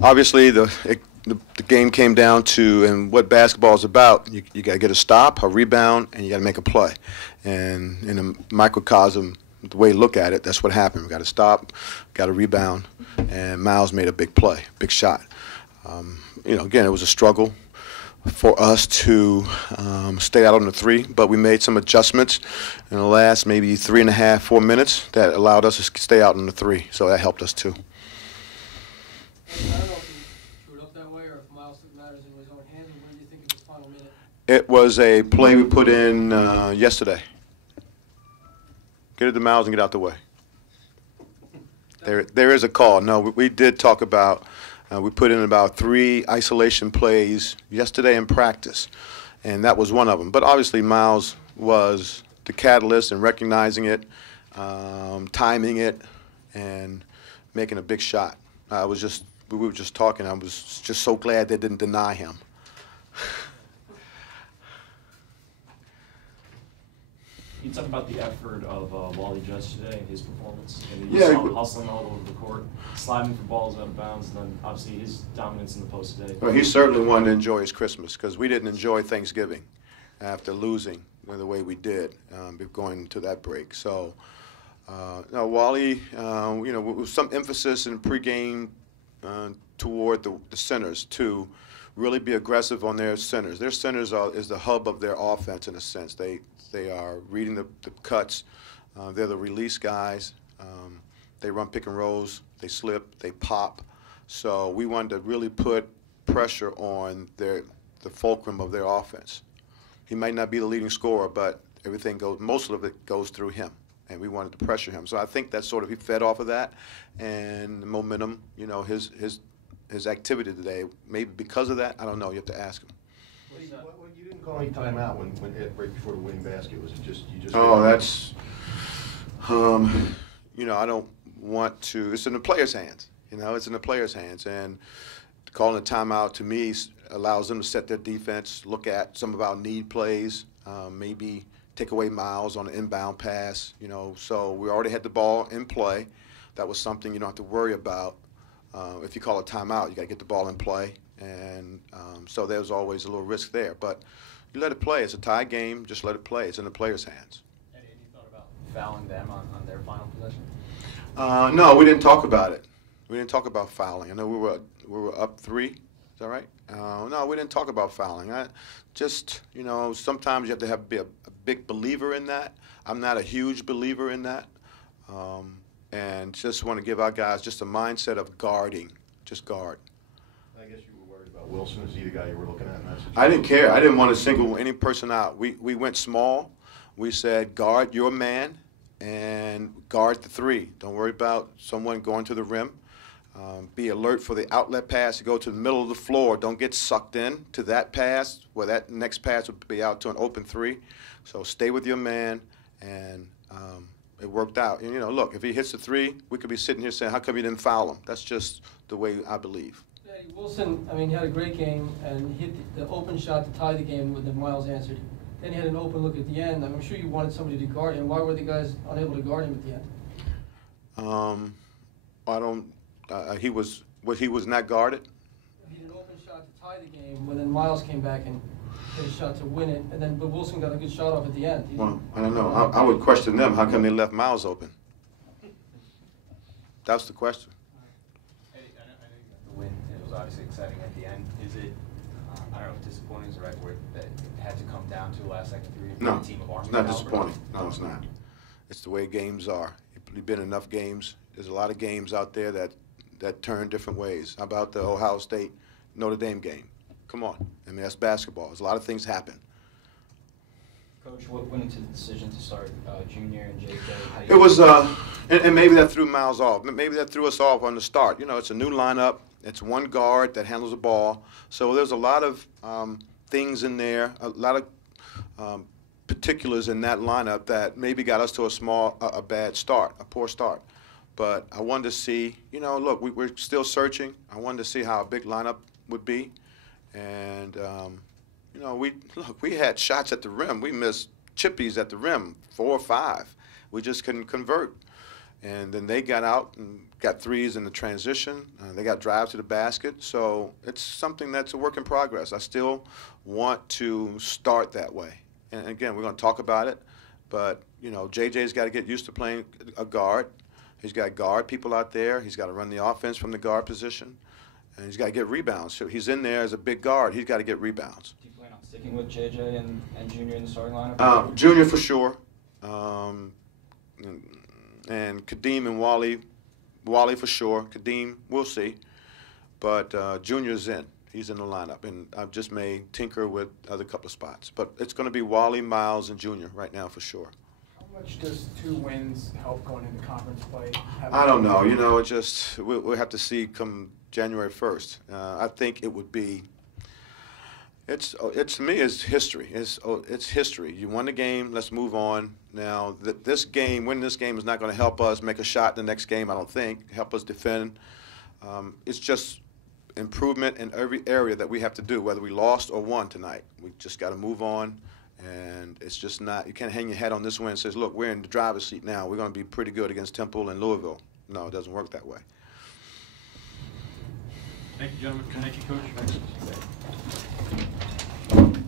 obviously the game came down to, and what basketball is about, you got to get a stop, a rebound, and you got to make a play. And in a microcosm, the way you look at it, that's what happened. We got to stop, got a rebound, and Miles made a big play, big shot. Again, it was a struggle for us to stay out on the three, but we made some adjustments in the last maybe 3.5, 4 minutes that allowed us to stay out on the three, so that helped us too. I don't know if you drew it up that way or if Miles took matters into his own hands, and what do you think of this final minute? It was a play we put in yesterday. Get it to Miles and get out the way. There is a call. No, we did talk about, we put in about 3 isolation plays yesterday in practice, and that was one of them. But obviously Miles was the catalyst in recognizing it, timing it, and making a big shot. We were just talking. I was just so glad they didn't deny him. Can you talk about the effort of Wally Judge today and his performance? And Yeah, saw him hustling all over the court, sliding for balls out of bounds, and then obviously his dominance in the post today. Well, he certainly wanted to enjoy his Christmas because we didn't enjoy Thanksgiving after losing the way we did going into that break. So, Wally, with some emphasis in pregame toward the centers to really be aggressive on their centers. Their centers is the hub of their offense in a sense. They are reading the cuts. They're the release guys. They run pick and rolls. They slip. They pop. So we wanted to really put pressure on the fulcrum of their offense. He might not be the leading scorer, but most of it goes through him, and we wanted to pressure him. So I think that sort of he fed off of that, and the momentum. His activity today, maybe because of that, I don't know. You have to ask him. You didn't call any timeout right before the winning basket. Was it just you just? Oh, that's. I don't want to. It's in the players' hands. It's in the players' hands, and calling a timeout to me allows them to set their defense, look at some of our need plays, maybe take away Miles on an inbound pass. So we already had the ball in play. That was something you don't have to worry about. If you call a timeout, you got to get the ball in play, and so there's always a little risk there. But you let it play. It's a tie game. Just let it play. It's in the players' hands. Any thought about fouling them on their final possession? No, we didn't talk about it. We didn't talk about fouling. I know we were up 3. Is that right? No, we didn't talk about fouling. Sometimes you have to be a big believer in that. I'm not a huge believer in that. And just want to give our guys just a mindset of guarding. Just guard. I guess you were worried about Wilson. Is he the guy you were looking at in that situation? I didn't care. I didn't want to single any person out. We went small. We said guard your man and guard the 3. Don't worry about someone going to the rim. Be alert for the outlet pass to go to the middle of the floor. Don't get sucked in to that pass where that next pass would be out to an open 3. So stay with your man, and it worked out. And, look, if he hits the 3, we could be sitting here saying, how come you didn't foul him? That's just the way I believe. Eddie Wilson, he had a great game and hit the open shot to tie the game when Miles answered. Then he had an open look at the end. I'm sure you wanted somebody to guard him. Why were the guys unable to guard him at the end? He was not guarded. He had an open shot to tie the game when then Miles came back and hit a shot to win it, but Wilson got a good shot off at the end. Well, I don't know. I would question them. How come they left Miles open? That's the question. I know you got the win. It was obviously exciting at the end. Is it, I don't know if disappointing is the right word, that it had to come down to a last-second 3 for No, a team of it's Arsenal? not disappointing. No, it's not. It's the way games are. There's been enough games. There's a lot of games out there that turn different ways. How about the Ohio State Notre Dame game? Come on. That's basketball. There's a lot of things happen. Coach, what went into the decision to start Junior and J.K.? It was, and maybe that threw Miles off. Maybe that threw us off on the start. It's a new lineup. It's one guard that handles the ball. So there's a lot of things in there, a lot of particulars in that lineup that maybe got us to a bad start, a poor start. But I wanted to see, look, we're still searching. I wanted to see how a big lineup would be. And, we had shots at the rim. We missed chippies at the rim, 4 or 5. We just couldn't convert. And then they got out and got threes in the transition. They got drives to the basket. So it's something that's a work in progress. I still want to start that way. And again, we're going to talk about it. But, you know, JJ's got to get used to playing a guard. He's got to guard people out there. He's got to run the offense from the guard position. And he's got to get rebounds. So he's in there as a big guard. He's got to get rebounds. Do you plan on sticking with JJ and Junior in the starting lineup? Junior for sure. And Kadeem and Wally for sure. Kadeem, we'll see. But Junior's in. He's in the lineup. And I've just may tinker with other couple of spots. But it's going to be Wally, Miles, and Junior right now for sure. How much does 2 wins help going into conference play? I don't know. You know, it just we'll have to see come January 1st. I think it would be. It's to me it's history. It's history. You won the game. Let's move on. Now winning this game is not going to help us make a shot in the next game. I don't think help us defend. It's just improvement in every area that we have to do, whether we lost or won tonight. We just got to move on. And it's just not, you can't hang your head on this win and say, look, we're in the driver's seat now. We're going to be pretty good against Temple and Louisville. No, it doesn't work that way. Thank you, gentlemen. Thank you, Coach.